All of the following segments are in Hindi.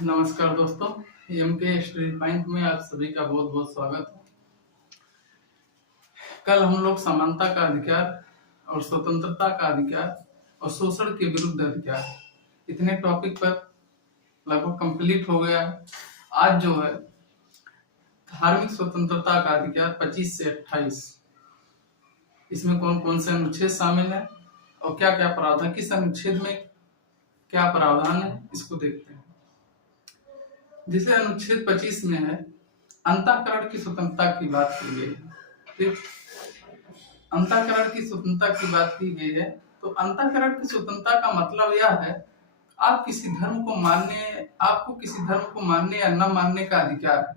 नमस्कार दोस्तों, एमके स्टडी पॉइंट में आप सभी का बहुत बहुत स्वागत है। कल हम लोग समानता का अधिकार और स्वतंत्रता का अधिकार और शोषण के विरुद्ध अधिकार इतने टॉपिक पर लगभग कंप्लीट हो गया है। आज जो है धार्मिक स्वतंत्रता का अधिकार 25 से 28, इसमें कौन कौन से अनुच्छेद शामिल है और क्या क्या प्रावधान, किस अनुच्छेद में क्या प्रावधान है, इसको देखते हैं। जिसे अनुच्छेद 25 में है अंतःकरण की स्वतंत्रता की बात की गई है। फिर अंतःकरण की स्वतंत्रता की बात की गई है तो अंतःकरण की स्वतंत्रता का मतलब यह है आपको किसी धर्म को मानने या न मानने का अधिकार है,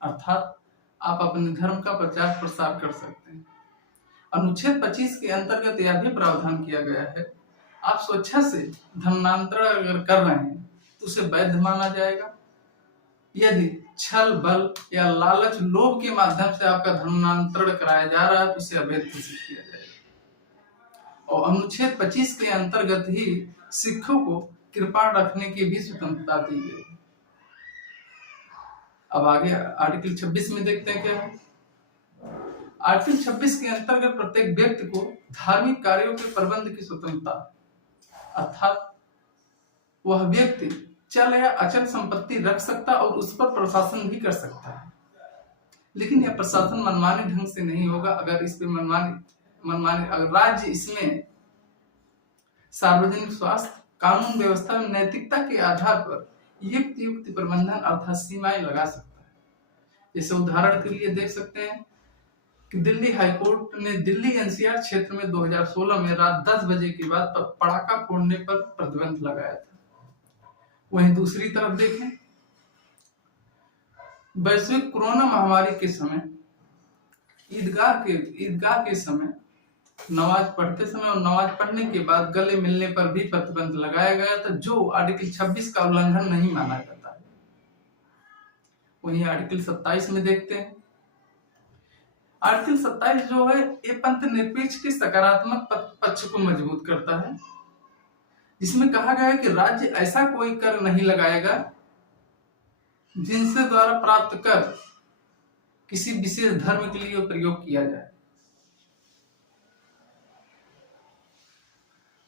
अर्थात आप अपने धर्म का प्रचार प्रसार कर सकते हैं। अनुच्छेद 25 के अंतर्गत यह भी प्रावधान किया गया है आप स्वेच्छा से धर्मांतरण अगर कर रहे हैं तो उसे वैध माना जाएगा। यदि छल, बल या लालच, लोभ के माध्यम से आपका धर्मांतरण कराया जा रहा है तो उसे अवैध घोषित किया जाएगा। और अनुच्छेद 25 के अंतर्गत ही सिखों को कृपाण रखने की भी स्वतंत्रता दी गई। अब आगे आर्टिकल 26 में देखते हैं क्या है। आर्टिकल 26 के अंतर्गत प्रत्येक व्यक्ति को धार्मिक कार्यों के प्रबंध की स्वतंत्रता, अर्थात वह व्यक्ति चल या अचल संपत्ति रख सकता और उस पर प्रशासन भी कर सकता है, लेकिन यह प्रशासन मनमाने ढंग से नहीं होगा। अगर इस पे मनमाने अगर राज्य इसमें सार्वजनिक स्वास्थ्य, कानून व्यवस्था में नैतिकता के आधार पर युक्त प्रबंधन अर्थात सीमाएं लगा सकता है। जैसे उदाहरण के लिए देख सकते हैं कि दिल्ली हाईकोर्ट ने दिल्ली एनसीआर क्षेत्र में 2016 में रात 10 बजे के बाद पटाखा फोड़ने पर प्रतिबंध लगाया था। वहीं दूसरी तरफ देखें, वैश्विक कोरोना महामारी के समय ईदगाह के समय नमाज पढ़ते समय और नमाज पढ़ने के बाद गले मिलने पर भी प्रतिबंध लगाया गया था, जो आर्टिकल 26 का उल्लंघन नहीं माना जाता है। वहीं आर्टिकल 27 में देखते हैं। आर्टिकल 27 जो है ये पंथ निरपेक्ष के सकारात्मक पक्ष को मजबूत करता है, जिसमें कहा गया है कि राज्य ऐसा कोई कर नहीं लगाएगा जिनसे द्वारा प्राप्त कर किसी विशेष धर्म के लिए प्रयोग किया जाए।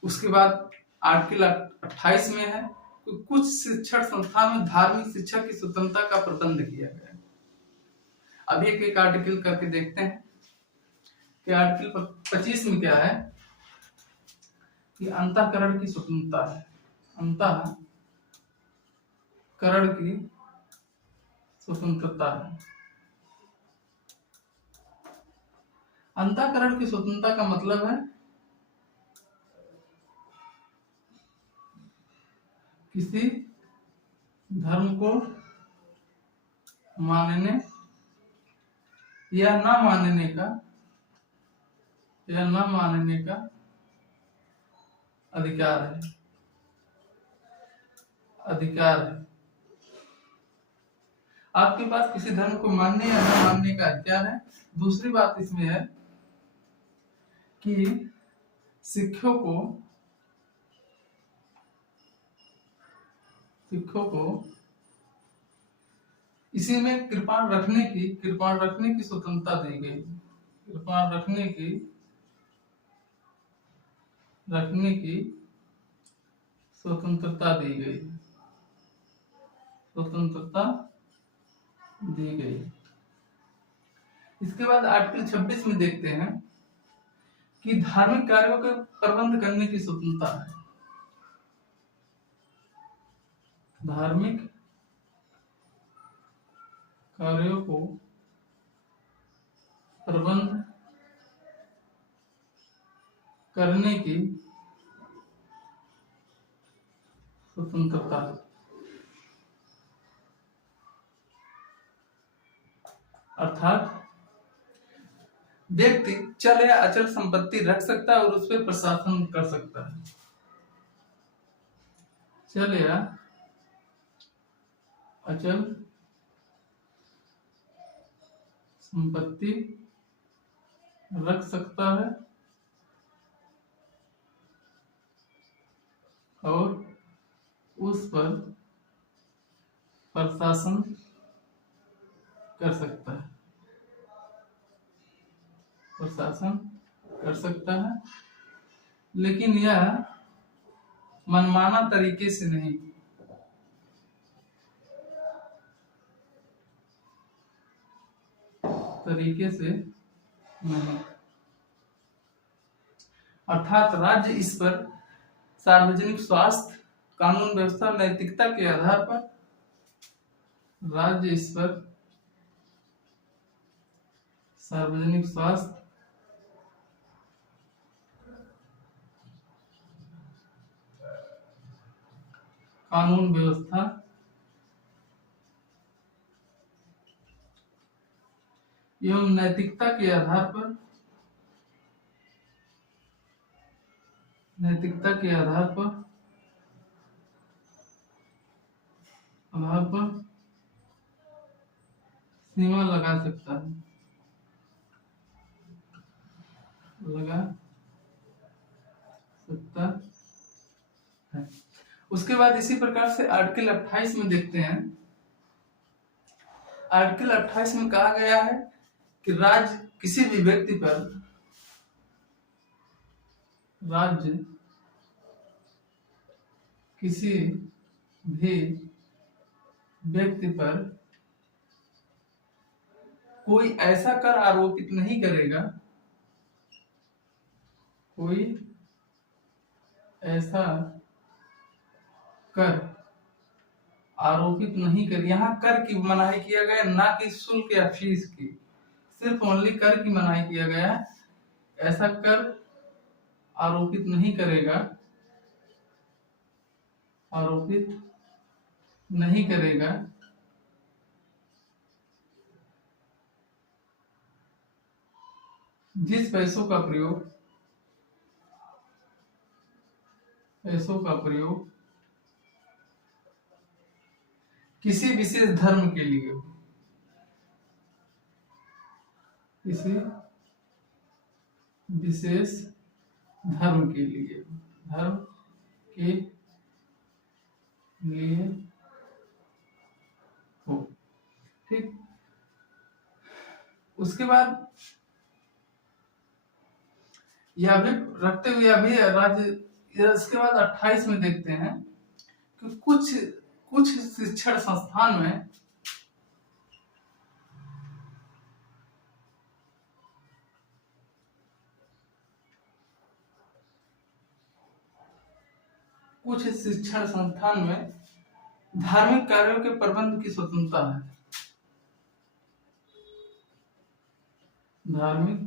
उसके बाद आर्टिकल 28 में है कि कुछ शिक्षण संस्थान में धार्मिक शिक्षा की स्वतंत्रता का प्रबंध किया गया है। अब एक एक आर्टिकल करके देखते हैं कि आर्टिकल 25 में क्या है कि अंतःकरण की स्वतंत्रता है। अंतःकरण की स्वतंत्रता है। अंतःकरण की स्वतंत्रता का मतलब है किसी धर्म को मानने या न मानने का अधिकार है। आपके पास किसी धर्म को मानने या न मानने का अधिकार है। दूसरी बात इसमें है कि सिखों को इसी में कृपाण रखने की स्वतंत्रता दी गई। कृपाण रखने की स्वतंत्रता दी गई। इसके बाद आर्टिकल 26 में देखते हैं कि धार्मिक कार्यों के प्रबंध करने की स्वतंत्रता है। धार्मिक कार्यों को प्रबंध करने की स्वतंत्रता, अर्थात व्यक्ति चल या अचल संपत्ति रख सकता है और उस पर प्रशासन कर सकता है। चल या अचल संपत्ति रख सकता है और उस पर प्रशासन कर सकता है, प्रशासन कर सकता है, लेकिन यह मनमाना तरीके से नहीं, अर्थात राज्य इस पर सार्वजनिक स्वास्थ्य, कानून व्यवस्था, नैतिकता के आधार पर, राज्य इस पर सार्वजनिक स्वास्थ्य, कानून व्यवस्था, एवं नैतिकता के आधार पर, सीमा लगा सकता है, उसके बाद इसी प्रकार से आर्टिकल 28 में देखते हैं। आर्टिकल 28 में कहा गया है कि राज्य किसी भी व्यक्ति पर कोई ऐसा कर आरोपित नहीं करेगा, कोई ऐसा कर आरोपित नहीं कर, यहाँ कर की मनाही किया गया, ना कि शुल्क या फीस की, सिर्फ ओनली कर की मनाही किया गया है। ऐसा कर आरोपित नहीं करेगा जिस पैसों का प्रयोग किसी विशेष धर्म के लिए हो, ठीक। उसके बाद यह भी रखते हुए अभी राज्य, इसके बाद 28 में देखते हैं कि कुछ शिक्षण संस्थान में धार्मिक कार्यों के प्रबंध की स्वतंत्रता है, धार्मिक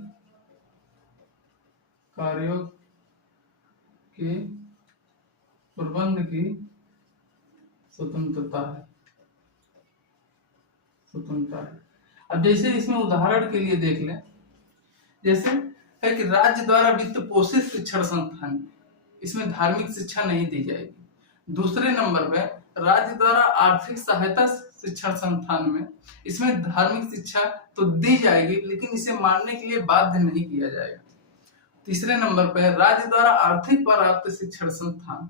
कार्यों के प्रबंध की स्वतंत्रता है। अब जैसे इसमें उदाहरण के लिए देख लें, जैसे है कि राज्य द्वारा वित्त पोषित शिक्षण संस्थान, इसमें धार्मिक शिक्षा नहीं दी जाएगी। दूसरे नंबर पे राज्य द्वारा आर्थिक सहायता शिक्षण संस्थान में, इसमें धार्मिक शिक्षा तो दी जाएगी लेकिन इसे मानने के लिए बाध्य नहीं किया जाएगा। तीसरे नंबर पर राज्य द्वारा आर्थिक प्राप्त शिक्षण संस्थान,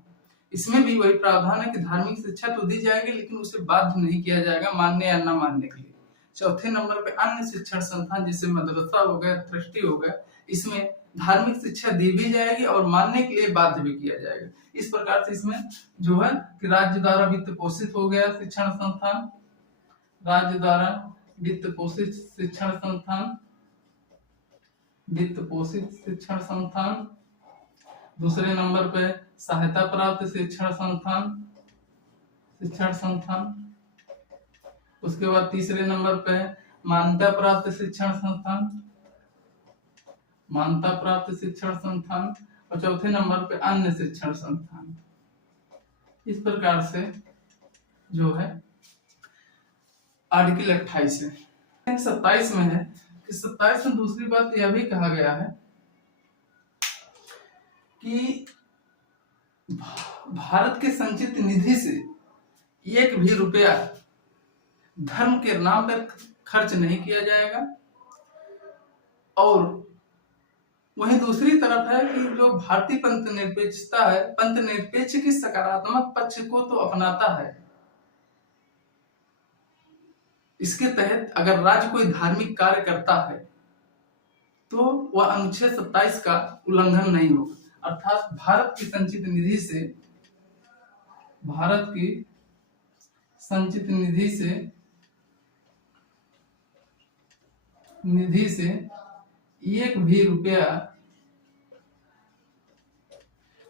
इसमें भी वही प्रावधान है कि धार्मिक शिक्षा तो दी जाएगी लेकिन उसे बाध्य नहीं किया जाएगा मानने या न मानने के लिए। चौथे नंबर पे अन्य शिक्षण संस्थान जैसे मदरसा हो गया, ट्रस्टी हो गया, इसमें धार्मिक शिक्षा दी भी जाएगी और मानने के लिए बाध्य भी किया जाएगा। इस प्रकार से इसमें जो है कि राज्य द्वारा वित्त पोषित हो गया शिक्षण संस्थान, राज्य द्वारा वित्त पोषित शिक्षण संस्थान, वित्त पोषित शिक्षण संस्थान। दूसरे नंबर पे सहायता प्राप्त शिक्षण संस्थान। उसके बाद तीसरे नंबर पे मान्यता प्राप्त शिक्षण संस्थान, और चौथे नंबर पे अन्य शिक्षण संस्थान। इस प्रकार से जो है आर्टिकल 28 है। 27 में है कि 27 में दूसरी बात यह भी कहा गया है कि भारत के संचित निधि से 1 भी रुपया धर्म के नाम पर खर्च नहीं किया जाएगा। और वहीं दूसरी तरफ है कि जो भारतीय पंथ निरपेक्षता है, पंथ निरपेक्ष की सकारात्मक पक्ष को तो अपनाता है, इसके तहत अगर राज्य कोई धार्मिक कार्य करता है तो वह अनुच्छेद 27 का उल्लंघन नहीं होगा। अर्थात भारत की संचित निधि से एक भी रुपया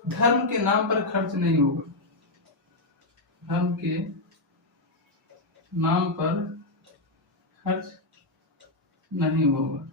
धर्म के नाम पर खर्च नहीं होगा। धर्म के नाम पर खर्च नहीं होगा।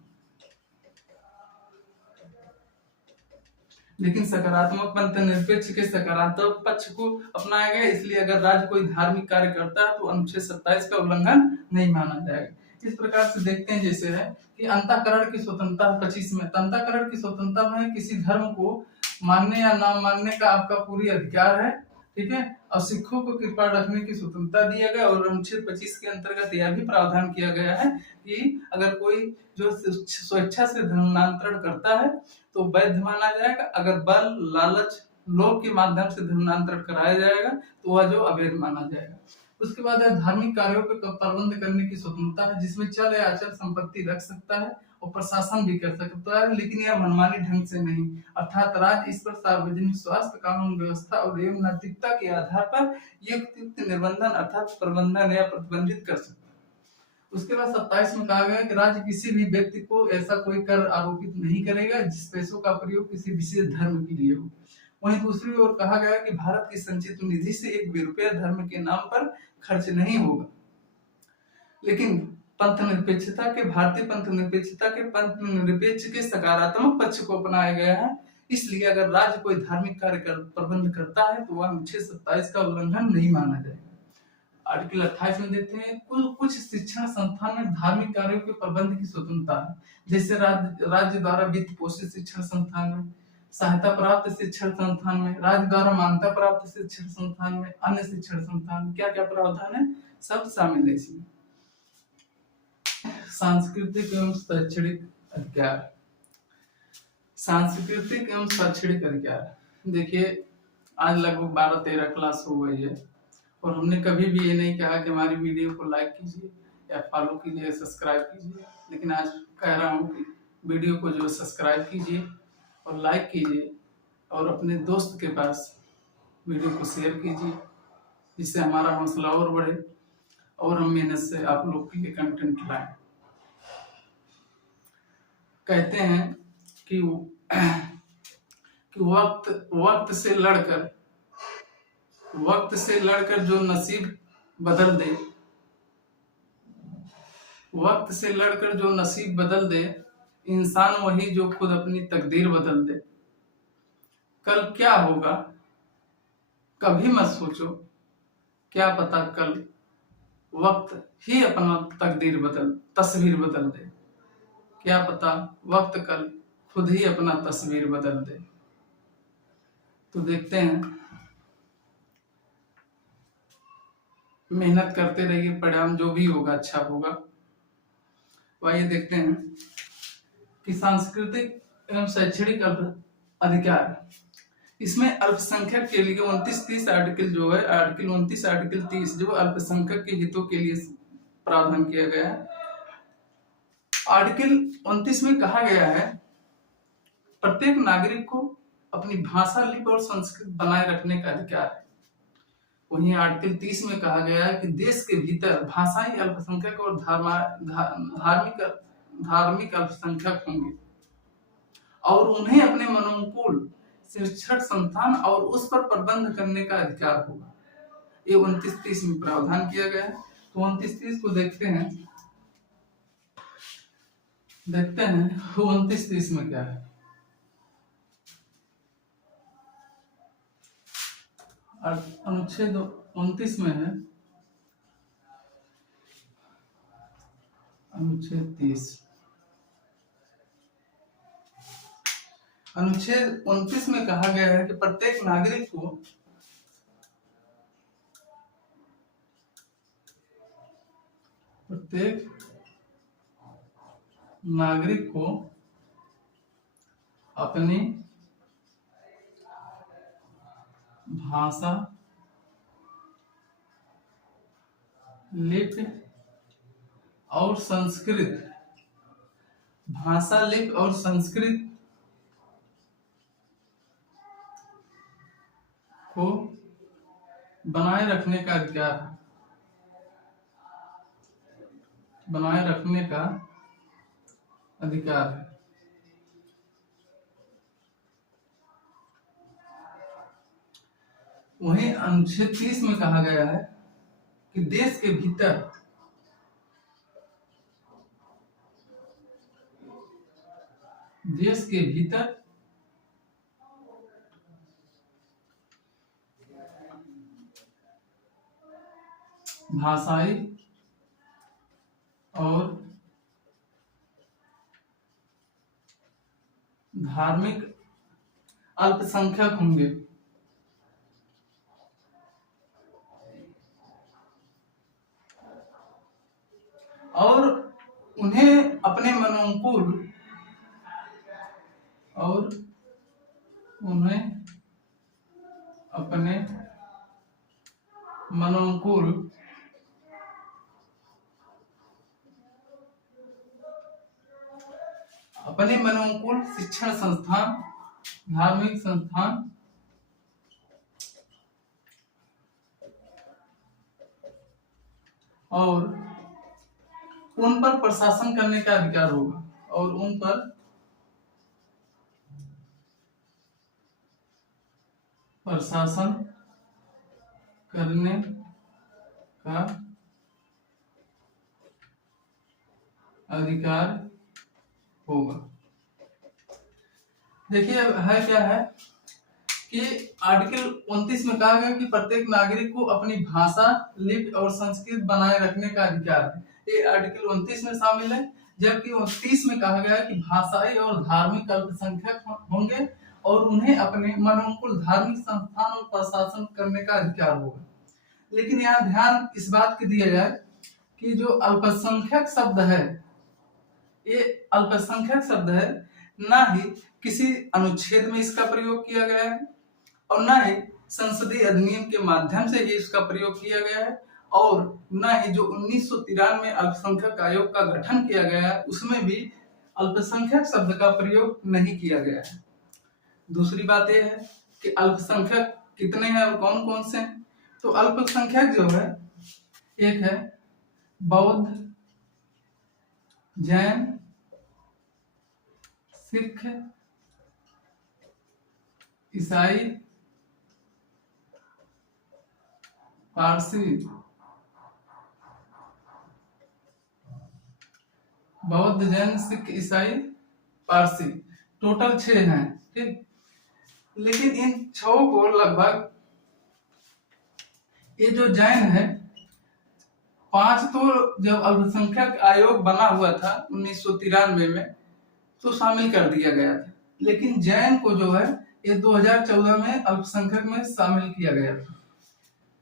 लेकिन सकारात्मक पंथ निरपेक्ष के सकारात्मक पक्ष को अपनाया गया, इसलिए अगर राज्य कोई धार्मिक कार्य करता है तो अनुच्छेद 27 का उल्लंघन नहीं माना जाएगा। इस प्रकार से देखते हैं जैसे है कि अंतःकरण की स्वतंत्रता 25 में, अंतःकरण की स्वतंत्रता में किसी धर्म को मानने या ना मानने का आपका पूरी अधिकार है, ठीक है। और सिखों को कृपा रखने की स्वतंत्रता दिया गया और अनुच्छेद 25 के अंतर्गत यह भी प्रावधान किया गया है कि अगर कोई जो स्वेच्छा से धर्मांतरण करता है तो वैध माना जाएगा, अगर बल लालच लोभ के माध्यम से धर्मांतरण कराया जाएगा तो वह जो अवैध माना जाएगा। उसके बाद है धार्मिक कार्यों पर प्रबंध करने की स्वतंत्रता है, जिसमें चल या अचल संपत्ति रख सकता है और प्रशासन भी कर सकता है, लेकिन यह मनमानी ढंग से नहीं। अर्थात राज्य इस पर सार्वजनिक स्वास्थ्य, कानून व्यवस्था और एवं नैतिकता के आधार पर युक्त निबंधन अर्थात प्रबंधन या प्रतिबंधित कर सकता है। उसके बाद 27 में कहा गया कि राज्य किसी भी व्यक्ति को ऐसा कोई कर आरोपित नहीं करेगा जिस पैसों का प्रयोग किसी विशेष धर्म के लिए हो। वहीं दूसरी ओर कहा गया कि भारत की संचित निधि से एक भी रुपया धर्म के नाम पर खर्च नहीं होगा। लेकिन पंथ निरपेक्षता के पंथ निरपेक्ष के सकारात्मक पक्ष को अपनाया गया है, इसलिए अगर राज्य कोई धार्मिक कार्य प्रबंध करता है तो वह अनुच्छेद 27 का उल्लंघन नहीं माना जाएगा। आर्टिकल 28 में देखते हैं कुछ शिक्षण संस्थान में धार्मिक कार्यों के प्रबंध की स्वतंत्रता है, जैसे राज्य द्वारा वित्त पोषित शिक्षण संस्थान में, सहायता प्राप्त शिक्षण संस्थान में, राज्य द्वारा मान्यता प्राप्त शिक्षण संस्थान में, अन्य शिक्षण संस्थान में क्या क्या प्रावधान है सब शामिल है इसमें। सांस्कृतिक एवं शैक्षणिक अधिकार, सांस्कृतिक एवं शैक्षणिक अधिकार। देखिए आज लगभग 12-13 क्लास हो गई है और हमने कभी भी ये नहीं कहा कि हमारी वीडियो को लाइक कीजिए या फॉलो कीजिए, सब्सक्राइब कीजिए, लेकिन आज कह रहा हूँ कि वीडियो को जो सब्सक्राइब कीजिए और लाइक कीजिए और अपने दोस्त के पास वीडियो को शेयर कीजिए, जिससे हमारा हौसला और बढ़े और हम मेहनत से आप लोग के लिए कंटेंट लाएं। कहते हैं कि वक्त से लड़कर जो नसीब बदल दे इंसान वही जो खुद अपनी तकदीर बदल दे। कल क्या होगा कभी मत सोचो, क्या पता कल वक्त ही अपना तस्वीर बदल दे। क्या पता वक्त कल खुद ही अपना तस्वीर बदल दे। तो देखते हैं, मेहनत करते रहिए, परिणाम जो भी होगा अच्छा होगा। आइए देखते हैं कि सांस्कृतिक एवं शैक्षणिक अधिकार, इसमें अल्पसंख्यक के लिए 29-30 आर्टिकल जो है, आर्टिकल 29 आर्टिकल 30 जो अल्पसंख्यक के हितों के लिए प्रावधान किया गया है। आर्टिकल 29 में कहा गया है प्रत्येक नागरिक को अपनी भाषा, लिपि और संस्कृति बनाए रखने का अधिकार है। वहीं आर्टिकल 30 में कहा गया है कि देश के भीतर भाषाई अल्पसंख्यक और धार्मिक अल्पसंख्यक होंगे और उन्हें अपने मनोनुकूल शिक्षण संस्थान और उस पर प्रबंध करने का अधिकार होगा। ये 29-30 में प्रावधान किया गया है। तो 29-30 को देखते हैं 29-30 में क्या है। अनुच्छेद 29 में है अनुच्छेद 30। अनुच्छेद 29 में कहा गया है कि प्रत्येक नागरिक को अपनी भाषा, लिपि और संस्कृत, भाषा, लिपि और संस्कृत को बनाए रखने का अधिकार है, बनाए रखने का अधिकार है। वहीं अनुच्छेद 30 में कहा गया है कि देश के भीतर भाषाई और धार्मिक अल्पसंख्यक होंगे, और उन्हें अपने मनोनुकूल अपने मनोनुकूल शिक्षण संस्थान, धार्मिक संस्थान और उन पर प्रशासन करने का अधिकार होगा, और उन पर प्रशासन करने का अधिकार होगा। देखिए है क्या है कि आर्टिकल 29 में कहा गया कि प्रत्येक नागरिक को अपनी भाषा, लिपि और संस्कृति बनाए रखने का अधिकार है। ये आर्टिकल 29 में शामिल है। जबकि 30 में कहा गया कि भाषाई और धार्मिक अल्पसंख्यक होंगे और उन्हें अपने मनोनुकूल धार्मिक संस्थान और प्रशासन करने का अधिकार होगा। लेकिन यहाँ ध्यान इस बात की दिया जाए कि जो अल्पसंख्यक शब्द है, ये अल्पसंख्यक शब्द है, ना ही किसी अनुच्छेद में इसका प्रयोग किया गया है और ना ही संसदीय अधिनियम के माध्यम से ही इसका प्रयोग किया गया है, और न ही जो 1993 अल्पसंख्यक आयोग का गठन किया गया है उसमें भी अल्पसंख्यक शब्द का प्रयोग नहीं किया गया है। दूसरी बात यह है कि अल्पसंख्यक कितने हैं और कौन कौन से हैं। तो अल्पसंख्यक जो है, एक है बौद्ध, जैन, सिख, ईसाई, पारसी। बौद्ध, जैन, सिख, ईसाई, पारसी, टोटल 6 हैं। ठीक, लेकिन इन 6 को लगभग, ये जो जैन है 5 तो जब अल्पसंख्यक आयोग बना हुआ था 1993 में तो शामिल कर दिया गया था, लेकिन जैन को जो है ये 2014 में अल्पसंख्यक में शामिल किया गया था।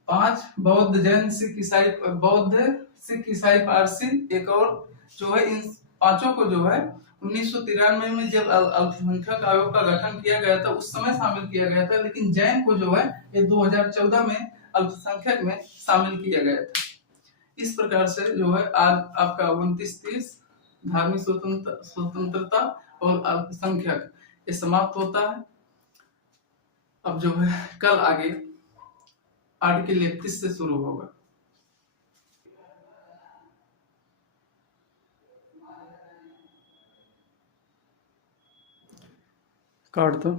5 बौद्ध, जैन, सिख, ईसाई, बौद्ध, सिख, ईसाई, पारसी, एक और जो है, इन 5 को जो है 1993 में जब अल्पसंख्यक आयोग का गठन किया गया था उस समय शामिल किया गया था, लेकिन जैन को जो है ये 2014 में अल्पसंख्यक में शामिल किया गया था। इस प्रकार से जो है आज आपका 29-30 धार्मिक स्वतंत्रता और अल्पसंख्यक ये समाप्त होता है। अब जो है कल आगे आर्टिकल 31 से शुरू होगा। काट दो।